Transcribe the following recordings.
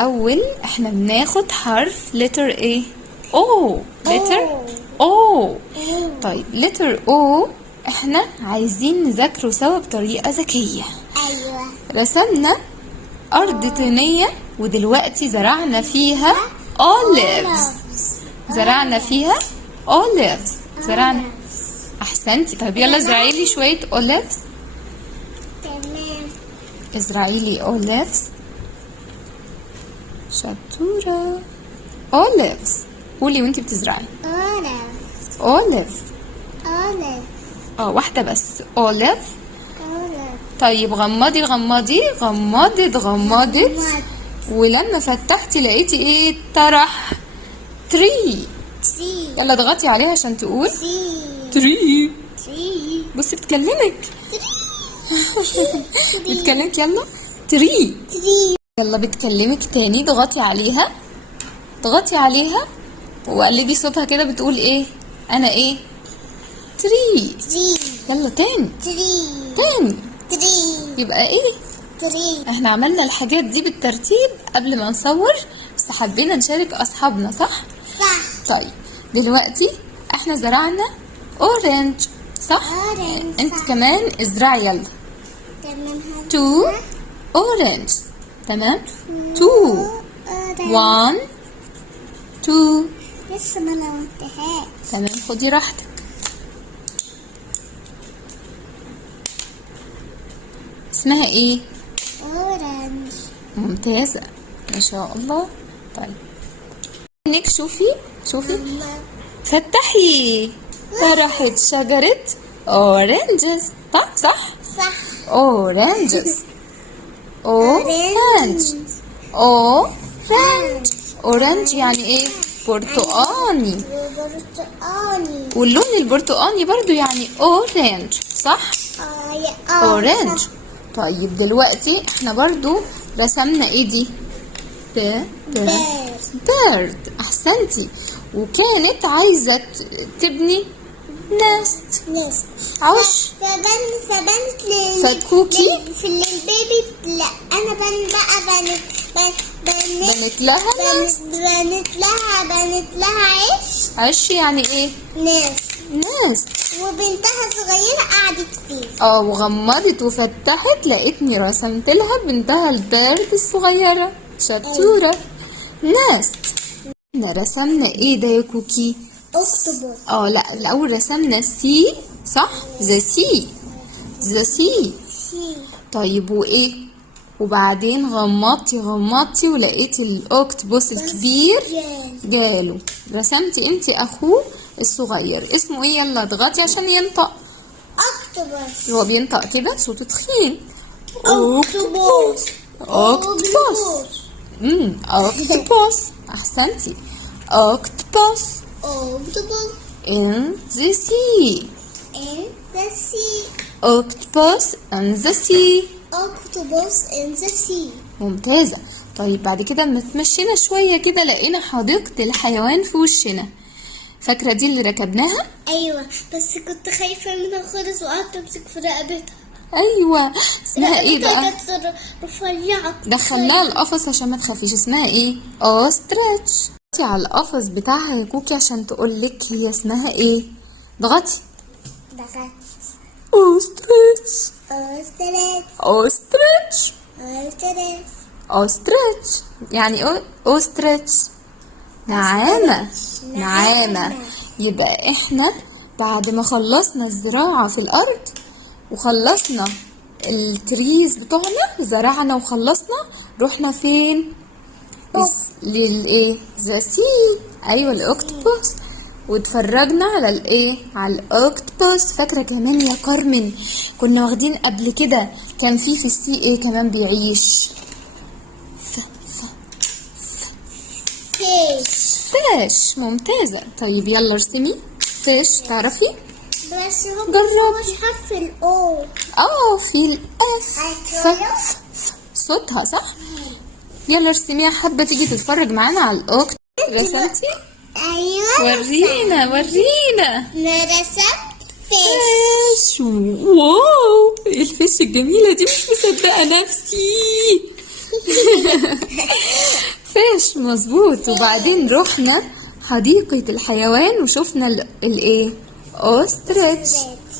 اول احنا بناخد حرف letter ايه؟ O. letter O. طيب letter O احنا عايزين نذاكره سوا بطريقة ذكية. ايوه. رسمنا ارض طينية ودلوقتي زرعنا فيها olives. زرعنا فيها olives. زرعنا. احسنتي. طيب يلا ازرعي لي شوية olives. تمام. ازرعي لي olives. شطورة. olives. قولي وانتي بتزرعي. olive. واحدة بس. olive. طيب غمضي غمضي غمضت. ولما فتحتي لقيتي ايه؟ طرح. tree. يلا اضغطي عليها عشان تقول tree. بصي بتكلمك. بتكلمك. يلا tree. يلا بتكلمك تاني. اضغطي عليها وقلدي صوتها كده. بتقول ايه؟ انا ايه؟ tree. يلا تاني. يبقى ايه؟ احنا عملنا الحاجات دي بالترتيب قبل ما نصور، بس حبينا نشارك اصحابنا. صح. طيب دلوقتي احنا زرعنا اورنج. صح. انت كمان ازرعي. يلا. two orange. تمام. two. one. two. لسه ما نوتهاش. تمام. خدي راحتك. اسمها ايه؟ اورنج. ممتازة ما شاء الله. طيب انك شوفي فتحي. طرحت شجرة اورنجز. صح. اورنجز. اورنج يعني ايه؟ برتقاني. واللون البرتقاني برضو يعني اورنج. صح. اورنج. طيب دلوقتي احنا برضو رسمنا ايه دي؟ بيرد. احسنتي. وكانت عايزة تبني نست. عش. فكوكي في البيبي. لا انا بنت لها عش يعني ايه؟ نست. وبنتها صغيرة قعدت فيه. وغمضت وفتحت لقيتني رسمت لها بنتها البيرد الصغيرة. شطورة. نست. احنا رسمنا ايه ده يا كوكي؟ اكتوبر. لا الاول رسمنا سي. صح. ذا سي. طيب وايه؟ وبعدين غمضتي ولقيتي الاوكتوبوس الكبير جاله. رسمتي انتي اخوه الصغير. اسمه ايه؟ يلا اضغطي عشان ينطق. اكتوبس. هو بينطق كده صوته تخين. اكتوبس. اكتوبوس. احسنتي. اكتوبوس. in the sea. octopus in the sea. ممتازة. طيب بعد كده لما تمشينا شوية كده لقينا حديقة الحيوان في وشنا. فاكرة دي اللي ركبناها؟ ايوه بس كنت خايفة منها خالص وقعدت امسك في رقبتها. ايوه. اسمها ايه بقى؟ كانت رفيعة. دخلناها القفص عشان ما تخافيش. اسمها ايه؟ اوستريتش. اضغطي على القفص بتاعها يا كوكي عشان تقولك هي اسمها ايه. اضغطي. اوستريتش يعني اوستريتش. نعامة. يبقى احنا بعد ما خلصنا الزراعة في الارض وخلصنا التريز بتوعنا زرعنا وخلصنا، رحنا فين؟ للايه؟ ذا سي. ايوه الاوكتوبوس. واتفرجنا على الايه؟ على الاوكتوبوس. فاكره كمان يا كارمن كنا واخدين قبل كده كان في السي ايه كمان بيعيش؟ فيش. ممتازه. طيب يلا ارسمي فيش. تعرفي؟ بس هو جربي. مش حرف الاو. في الاف. صوتها صح. يلا ارسميها. حابه تيجي تتفرج معانا على الاوكتوبوس؟ رسمتي؟ ايوه. ورينا. انا رسمت فيش. واو الفيش الجميله دي. مش مصدقه نفسي. فيش مظبوط. وبعدين رحنا حديقة الحيوان وشفنا الايه؟ اوستريتش.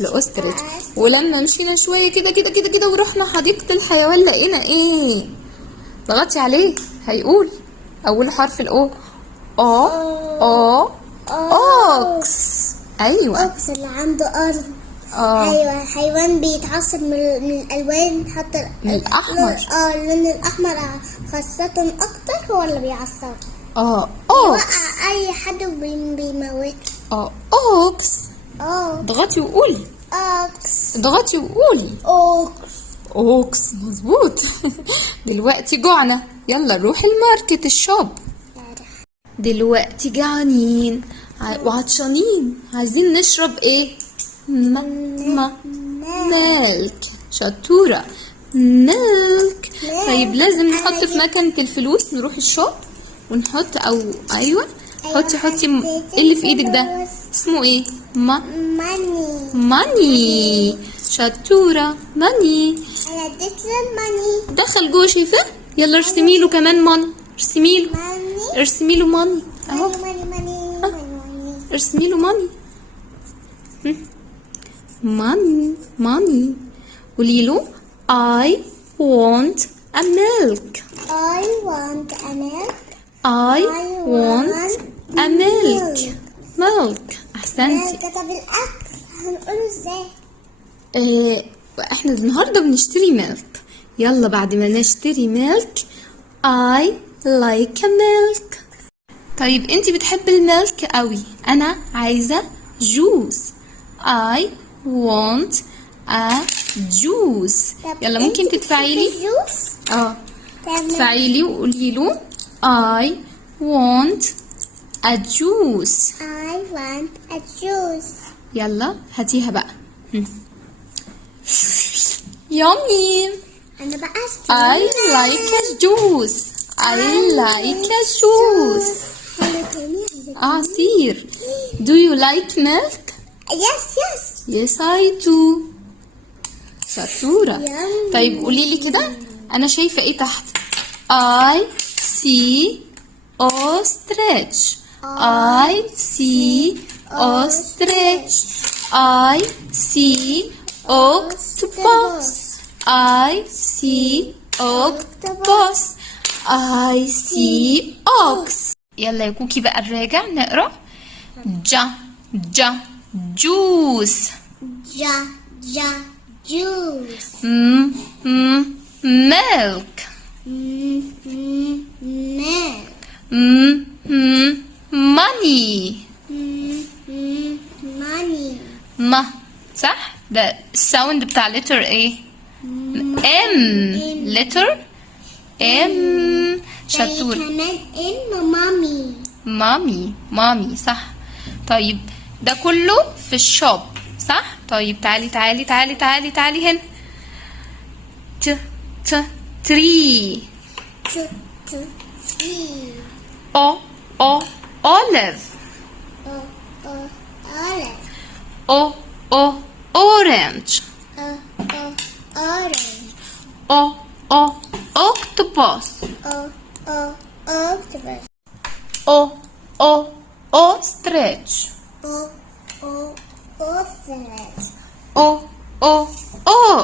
الاوستريتش. ولما مشينا شوية كده كده كده كده ورحنا حديقة الحيوان لقينا ايه؟ ضغطي عليه هيقول اول حرف الاو. اوكس. ايوه اوكس اللي عنده ارض. ايوه حيوان بيتعصب من الالوان، حتى من الاحمر. اللون الاحمر خاصة اكتر هو اللي بيعصب. اوكس. اي حد بيموت. اوكس. اضغطي وقولي. اوكس. اضغطي وقولي. اوكس مظبوط. دلوقتي جوعنا، يلا نروح الماركت الشوب. دلوقتي جعانين وعطشانين، عايزين نشرب ايه؟ ميلك. شطورة. ميلك. طيب لازم نحط في مكنة الفلوس، نروح الشوب ونحط ايوه حطي ايه اللي في ايدك ده؟ اسمه ايه؟ ماني. شطورة. ماني. انا اديت له ماني. دخل جوه، شايفه؟ يلا ارسمي له كمان ماني. ارسمي له ماني اهو. ارسمي له ماني. ماني. قولي له I want a milk. I want a milk. I want a milk. milk. احسنتي. طب الاكل هنقوله ازاي؟ احنا النهارده بنشتري ميلك. يلا بعد ما نشتري ميلك I like a milk. طيب انتي بتحبي الميلك قوي، انا عايزة جوس. I want a juice. يلا ممكن تدفعي لي؟ تدفعي لي وقولي له I want a juice. I want a juice. يلا هاتيها بقى. يامي. أنا بقى I like a juice. I like a juice. عصير. Do you like milk? Yes. Yes I do. شطورة. طيب قولي لي كده، أنا شايفة إيه تحت؟ I see ostrich. I see ostrich. I see octopus. I see octopus. I see ox. يلا يا كوكي بقى نراجع نقرا. juice. Juice. milk. Milk. money. Money. صح؟ ده الساوند بتاع letter ايه؟ M. letter M. شطور. كمان إن مامي صح. طيب ده كله في الشوب صح؟ طيب تعالي هنا. tree. olive. orange. octopus. ostrich.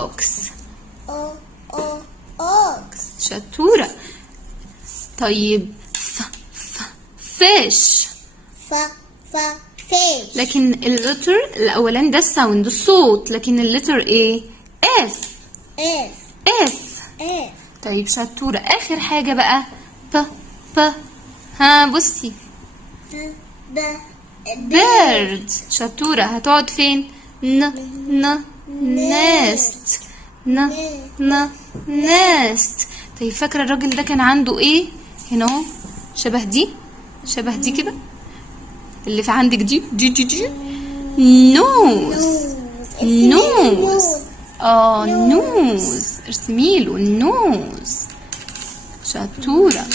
ox. شطورة. طيب fish. fish. لكن اللتر الأولاني ده الساوند الصوت، لكن اللتر ايه؟ اس. طيب شطورة. آخر حاجة بقى ب. ها بصي. bird. شطورة. هتقعد فين؟ nest. nest. طيب فاكرة الراجل ده كان عنده ايه؟ هنا اهو شبه دي كده اللي في عندك دي nose. ارسميله nose. شطورة.